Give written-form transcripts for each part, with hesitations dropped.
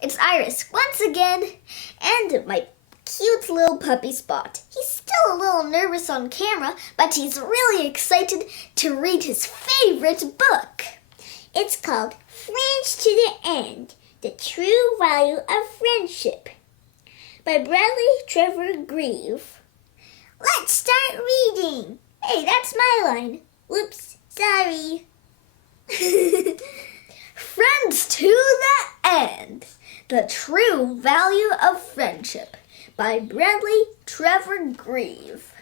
it's Iris once again, and my cute little puppy Spot. He's still a little nervous on camera, but he's really excited to read his favorite book. It's called Friends to the End, The True Value of Friendship by Trevor, Greive. Let's start reading. Hey, that's my line. Whoops, sorry. Friends to the End, The True Value of Friendship by Trevor, Greive.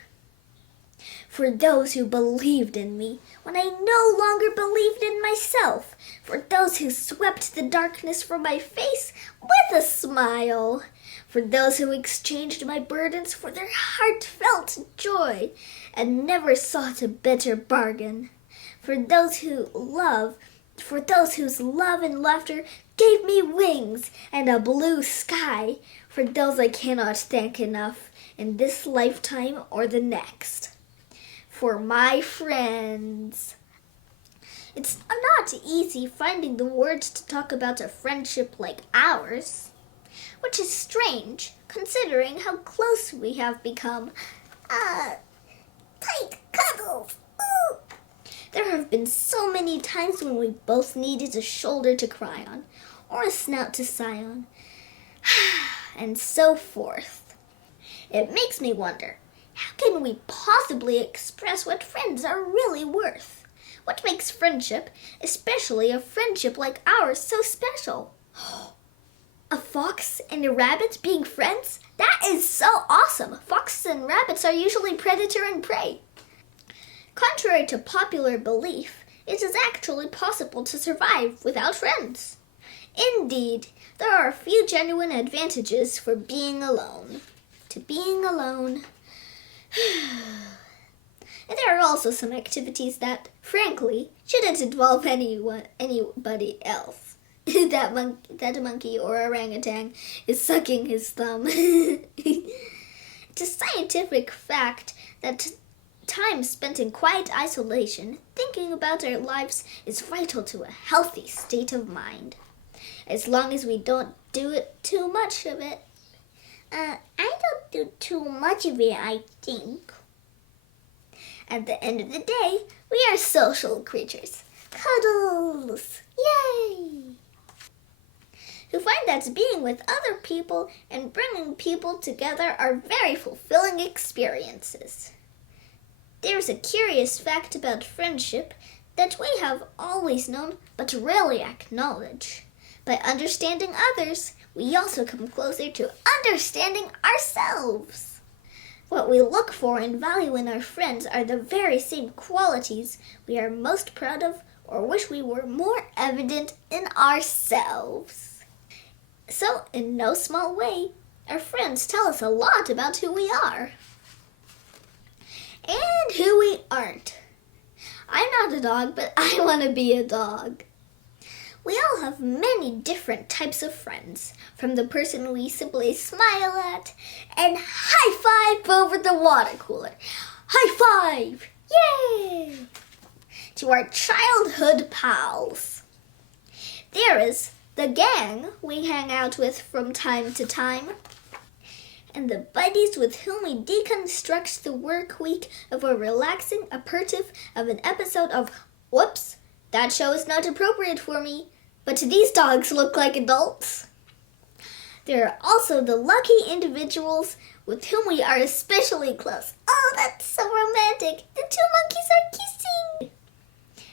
For those who believed in me when I no longer believed in myself, for those who swept the darkness from my face with a smile, for those who exchanged my burdens for their heartfelt joy and never sought a bitter bargain, for those whose love and laughter gave me wings and a blue sky, for those I cannot thank enough in this lifetime or the next. For my friends. It's not easy finding the words to talk about a friendship like ours, which is strange considering how close we have become. Tight cuddles. Ooh. There have been so many times when we both needed a shoulder to cry on, or a snout to sigh on, and so forth. It makes me wonder, how can we possibly express what friends are really worth? What makes friendship, especially a friendship like ours, so special? A fox and a rabbit being friends? That is so awesome! Foxes and rabbits are usually predator and prey. Contrary to popular belief, it is actually possible to survive without friends. Indeed, there are a few genuine advantages for being alone. And there are also some activities that, frankly, shouldn't involve anybody else. That monkey or orangutan is sucking his thumb. It's a scientific fact that time spent in quiet isolation, thinking about our lives, is vital to a healthy state of mind. As long as we don't do too much of it. I don't do too much of it, I think. At the end of the day, we are social creatures. Cuddles! Yay! Who find that being with other people and bringing people together are very fulfilling experiences. There's a curious fact about friendship that we have always known but rarely acknowledge. By understanding others, we also come closer to understanding ourselves. What we look for and value in our friends are the very same qualities we are most proud of or wish we were more evident in ourselves. So, in no small way, our friends tell us a lot about who we are. And who we aren't. I'm not a dog, but I want to be a dog. We all have many different types of friends, from the person we simply smile at and high five over the water cooler. High five! Yay! To our childhood pals. There is the gang we hang out with from time to time, and the buddies with whom we deconstruct the work week of a relaxing aperitif of an episode of Whoops, that show is not appropriate for me, but these dogs look like adults. There are also the lucky individuals with whom we are especially close. Oh, that's so romantic. The two monkeys are kissing.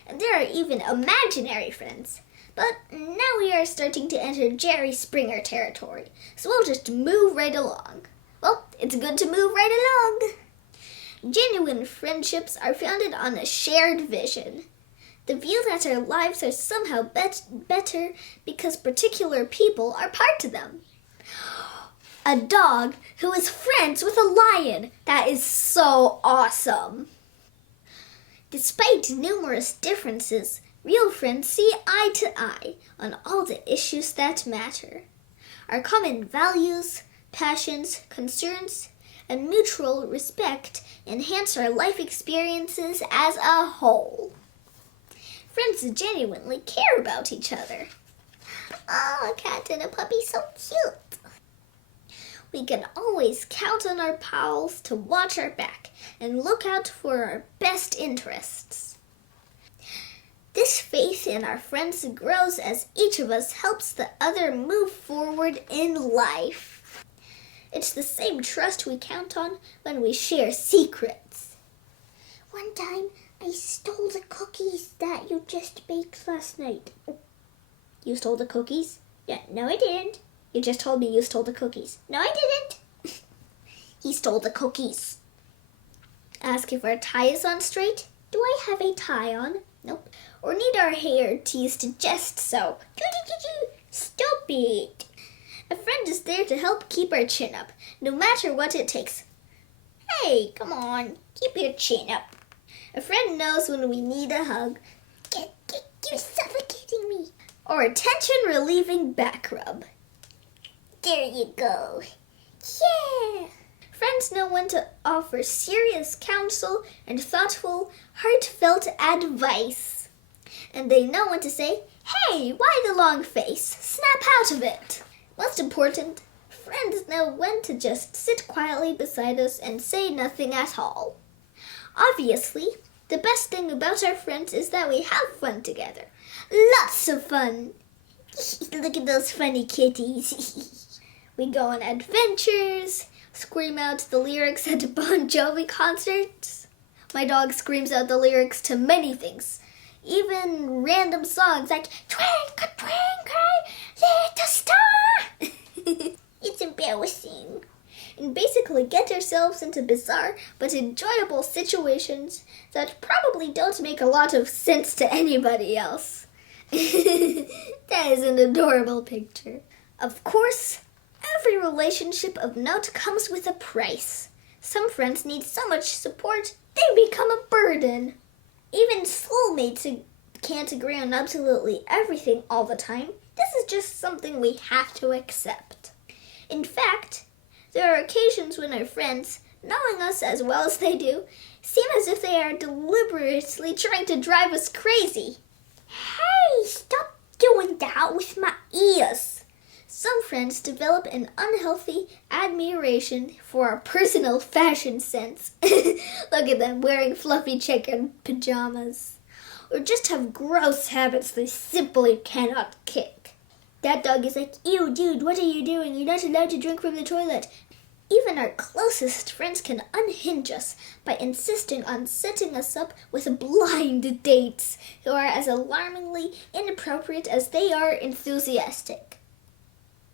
And there are even imaginary friends. But now we are starting to enter Jerry Springer territory, so we'll just move right along. Well, it's good to move right along. Genuine friendships are founded on a shared vision. The view that our lives are somehow better because particular people are part of them. A dog who is friends with a lion. That is so awesome. Despite numerous differences, real friends see eye to eye on all the issues that matter. Our common values, passions, concerns, and mutual respect enhance our life experiences as a whole. Friends genuinely care about each other. Oh, a cat and a puppy, so cute. We can always count on our pals to watch our back and look out for our best interests. This faith in our friends grows as each of us helps the other move forward in life. It's the same trust we count on when we share secrets. One time, I stole the cookies that you just baked last night. You stole the cookies? Yeah, no, I didn't. You just told me you stole the cookies. No, I didn't. He stole the cookies. Ask if our tie is on straight. Do I have a tie on? Nope. Or need our hair teased just so. Stop it. A friend is there to help keep our chin up, no matter what it takes. Hey, come on, keep your chin up. A friend knows when we need a hug. You're suffocating me. Or a tension-relieving back rub. There you go. Yeah! Friends know when to offer serious counsel and thoughtful, heartfelt advice. And they know when to say, hey, why the long face? Snap out of it. Most important, friends know when to just sit quietly beside us and say nothing at all. Obviously, the best thing about our friends is that we have fun together. Lots of fun. Look at those funny kitties. We go on adventures, scream out the lyrics at Bon Jovi concerts. My dog screams out the lyrics to many things, even random songs like Twinkle, Twinkle, Little Star. It's embarrassing. And basically get ourselves into bizarre but enjoyable situations that probably don't make a lot of sense to anybody else. That is an adorable picture. Of course, every relationship of note comes with a price. Some friends need so much support, they become a burden. Even soulmates can't agree on absolutely everything all the time. This is just something we have to accept. In fact, there are occasions when our friends, knowing us as well as they do, seem as if they are deliberately trying to drive us crazy. Hey, stop doing that with my ears. Some friends develop an unhealthy admiration for our personal fashion sense. Look at them wearing fluffy checkered pajamas. Or just have gross habits they simply cannot kick. That dog is like, ew, dude, what are you doing? You're not allowed to drink from the toilet. Even our closest friends can unhinge us by insisting on setting us up with blind dates who are as alarmingly inappropriate as they are enthusiastic.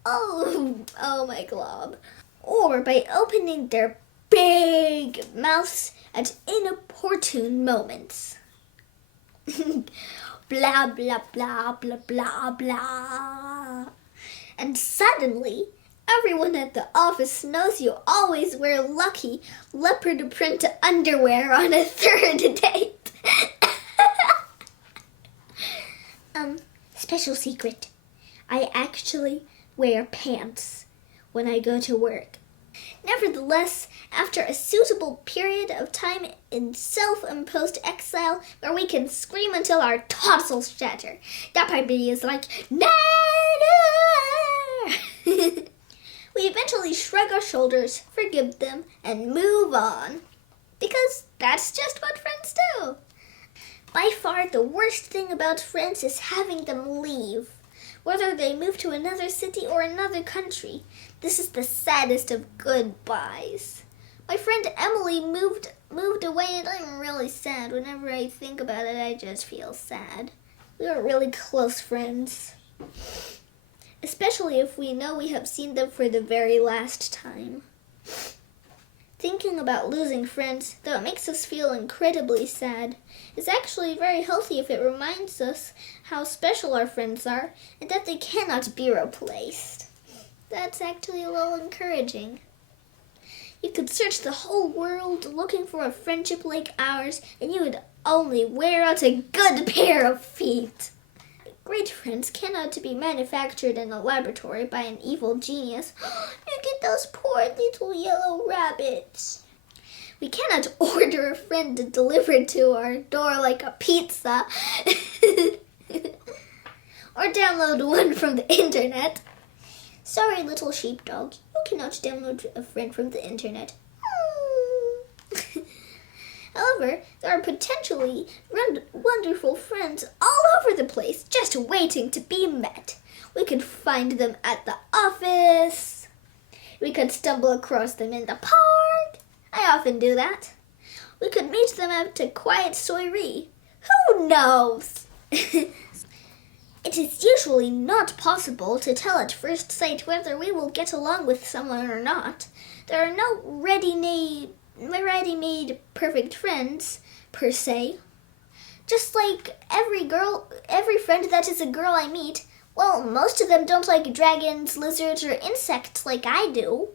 Oh my glob. Or by opening their big mouths at inopportune moments. Blah, blah, blah, blah, blah, blah. And suddenly, everyone at the office knows you always wear lucky leopard print underwear on a third date. Special secret. I actually wear pants when I go to work. Nevertheless, after a suitable period of time in self-imposed exile where we can scream until our tonsils shatter, that puppy is like, no! We eventually shrug our shoulders, forgive them, and move on. Because that's just what friends do. By far, the worst thing about friends is having them leave. Whether they move to another city or another country, this is the saddest of goodbyes. My friend Emily moved away and I'm really sad. Whenever I think about it, I just feel sad. We were really close friends. Especially if we know we have seen them for the very last time. Thinking about losing friends, though it makes us feel incredibly sad, is actually very healthy if it reminds us how special our friends are and that they cannot be replaced. That's actually a little encouraging. You could search the whole world looking for a friendship like ours, and you would only wear out a good pair of feet. Great friends cannot be manufactured in a laboratory by an evil genius. Look at those poor little yellow rabbits. We cannot order a friend delivered to our door like a pizza. or download one from the internet. Sorry, little sheepdog, you cannot download a friend from the internet. However, there are potentially wonderful friends all over the place just waiting to be met. We could find them at the office. We could stumble across them in the park. I often do that. We could meet them at a quiet soiree. Who knows? It is usually not possible to tell at first sight whether we will get along with someone or not. There are no ready-made perfect friends, per se. Just like every friend that is a girl I meet, well, most of them don't like dragons, lizards, or insects like I do.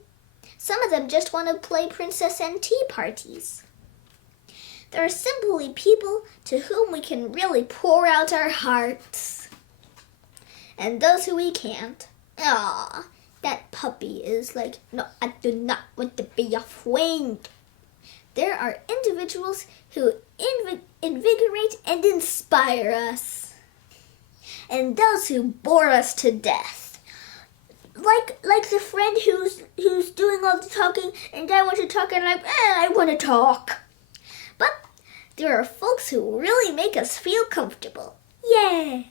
Some of them just want to play princess and tea parties. There are simply people to whom we can really pour out our hearts. And those who we can't. Ah, that puppy is like, no, I do not want to be a friend. There are individuals who invigorate and inspire us. And those who bore us to death. Like the friend who's doing all the talking and I want to talk and I want to talk. But there are folks who really make us feel comfortable. Yeah.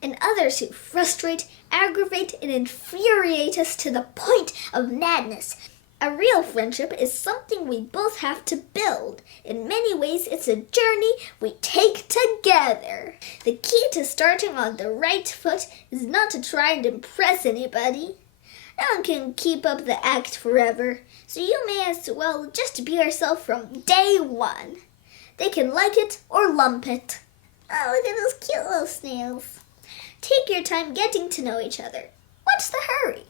And others who frustrate, aggravate, and infuriate us to the point of madness. A real friendship is something we both have to build. In many ways, it's a journey we take together. The key to starting on the right foot is not to try and impress anybody. No one can keep up the act forever, so you may as well just be yourself from day one. They can like it or lump it. Oh, look at those cute little snails. Take your time getting to know each other. What's the hurry?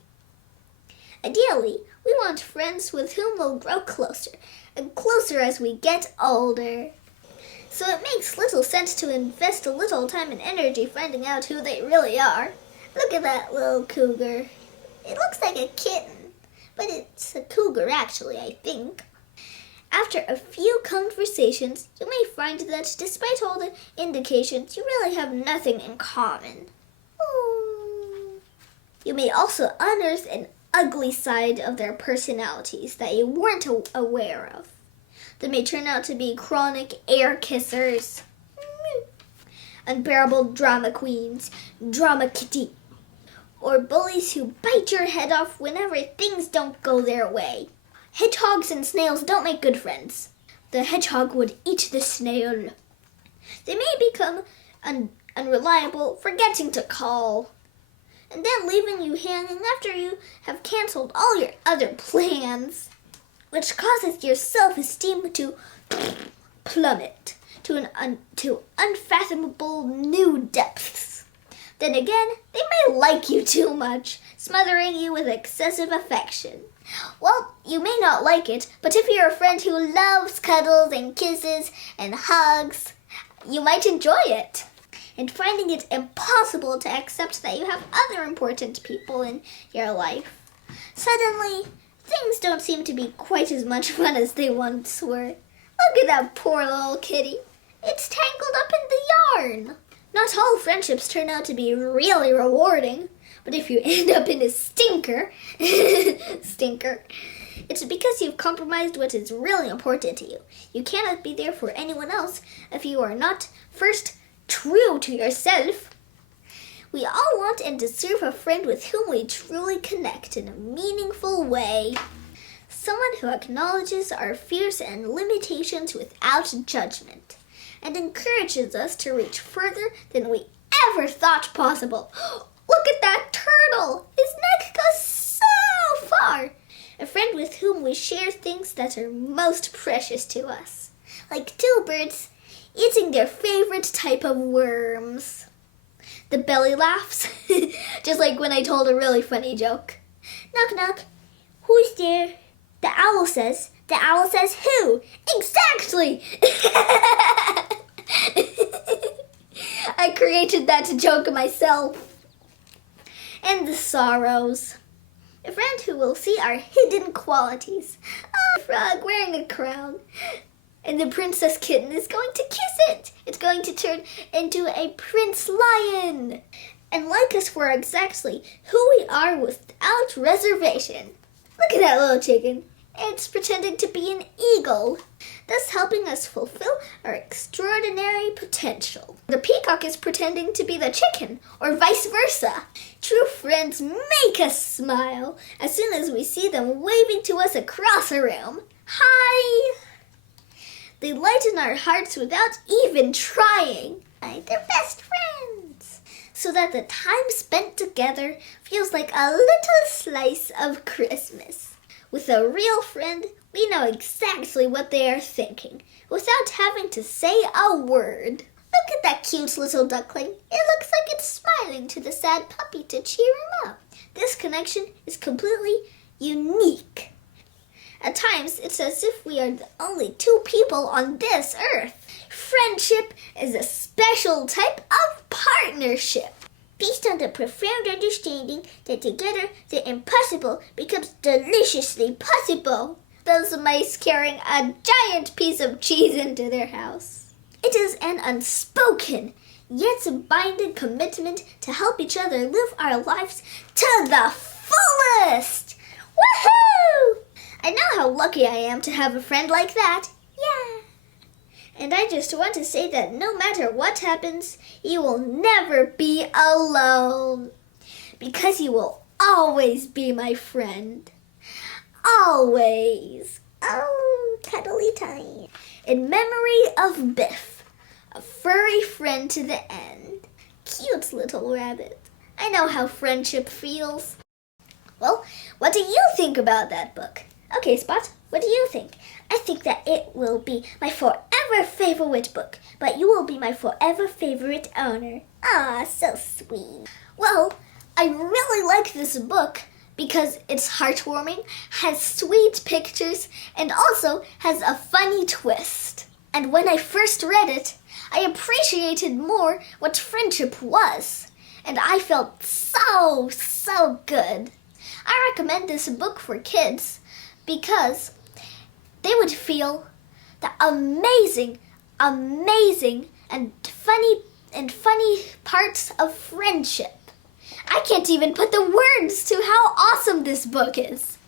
Ideally, we want friends with whom we'll grow closer and closer as we get older. So it makes little sense to invest a little time and energy finding out who they really are. Look at that little cougar. It looks like a kitten, but it's a cougar actually, I think. After a few conversations, you may find that despite all the indications, you really have nothing in common. You may also unearth an ugly side of their personalities that you weren't aware of. They may turn out to be chronic air kissers, unbearable drama queens, drama kitty, or bullies who bite your head off whenever things don't go their way. Hedgehogs and snails don't make good friends. The hedgehog would eat the snail. They may become unreliable, forgetting to call, and then leaving you hanging after you have canceled all your other plans, which causes your self-esteem to plummet to unfathomable new depths. Then again, they may like you too much, smothering you with excessive affection. Well, you may not like it, but if you're a friend who loves cuddles and kisses and hugs, you might enjoy it. And finding it impossible to accept that you have other important people in your life. Suddenly, things don't seem to be quite as much fun as they once were. Look at that poor little kitty. It's tangled up in the yarn. Not all friendships turn out to be really rewarding, but if you end up in a stinker, it's because you've compromised what is really important to you. You cannot be there for anyone else if you are not first true to yourself. We all want and deserve a friend with whom we truly connect in a meaningful way. Someone who acknowledges our fears and limitations without judgment and encourages us to reach further than we ever thought possible. Look at that turtle! His neck goes so far! A friend with whom we share things that are most precious to us, like two birds eating their favorite type of worms. The belly laughs, just like when I told a really funny joke. Knock, knock. Who's there? The owl says. The owl says who? Exactly! I created that joke myself. And the sorrows. A friend who will see our hidden qualities. A frog wearing a crown. And the princess kitten is going to kiss it. It's going to turn into a prince lion. and like us for exactly who we are without reservation. Look at that little chicken. It's pretending to be an eagle, thus helping us fulfill our extraordinary potential. The peacock is pretending to be the chicken, or vice versa. True friends make us smile as soon as we see them waving to us across a room. Hi! They lighten our hearts without even trying. They're best friends. So that the time spent together feels like a little slice of Christmas. With a real friend, we know exactly what they are thinking, without having to say a word. Look at that cute little duckling. It looks like it's smiling to the sad puppy to cheer him up. This connection is completely unique. At times, it's as if we are the only two people on this earth. Friendship is a special type of partnership, based on the profound understanding that together the impossible becomes deliciously possible. Those mice carrying a giant piece of cheese into their house. It is an unspoken, yet binding commitment to help each other live our lives to the fullest. Woohoo! I know how lucky I am to have a friend like that. Yeah. And I just want to say that no matter what happens, you will never be alone. Because you will always be my friend. Always. Oh, cuddly tiny. In memory of Biff, a furry friend to the end. Cute little rabbit. I know how friendship feels. Well, what do you think about that book? Okay, Spot, what do you think? I think that it will be my forever favorite book, but you will be my forever favorite owner. Ah, so sweet. Well, I really like this book because it's heartwarming, has sweet pictures, and also has a funny twist. And when I first read it, I appreciated more what friendship was, and I felt so good. I recommend this book for kids because they would feel the amazing and funny parts of friendship. I can't even put the words to how awesome this book is.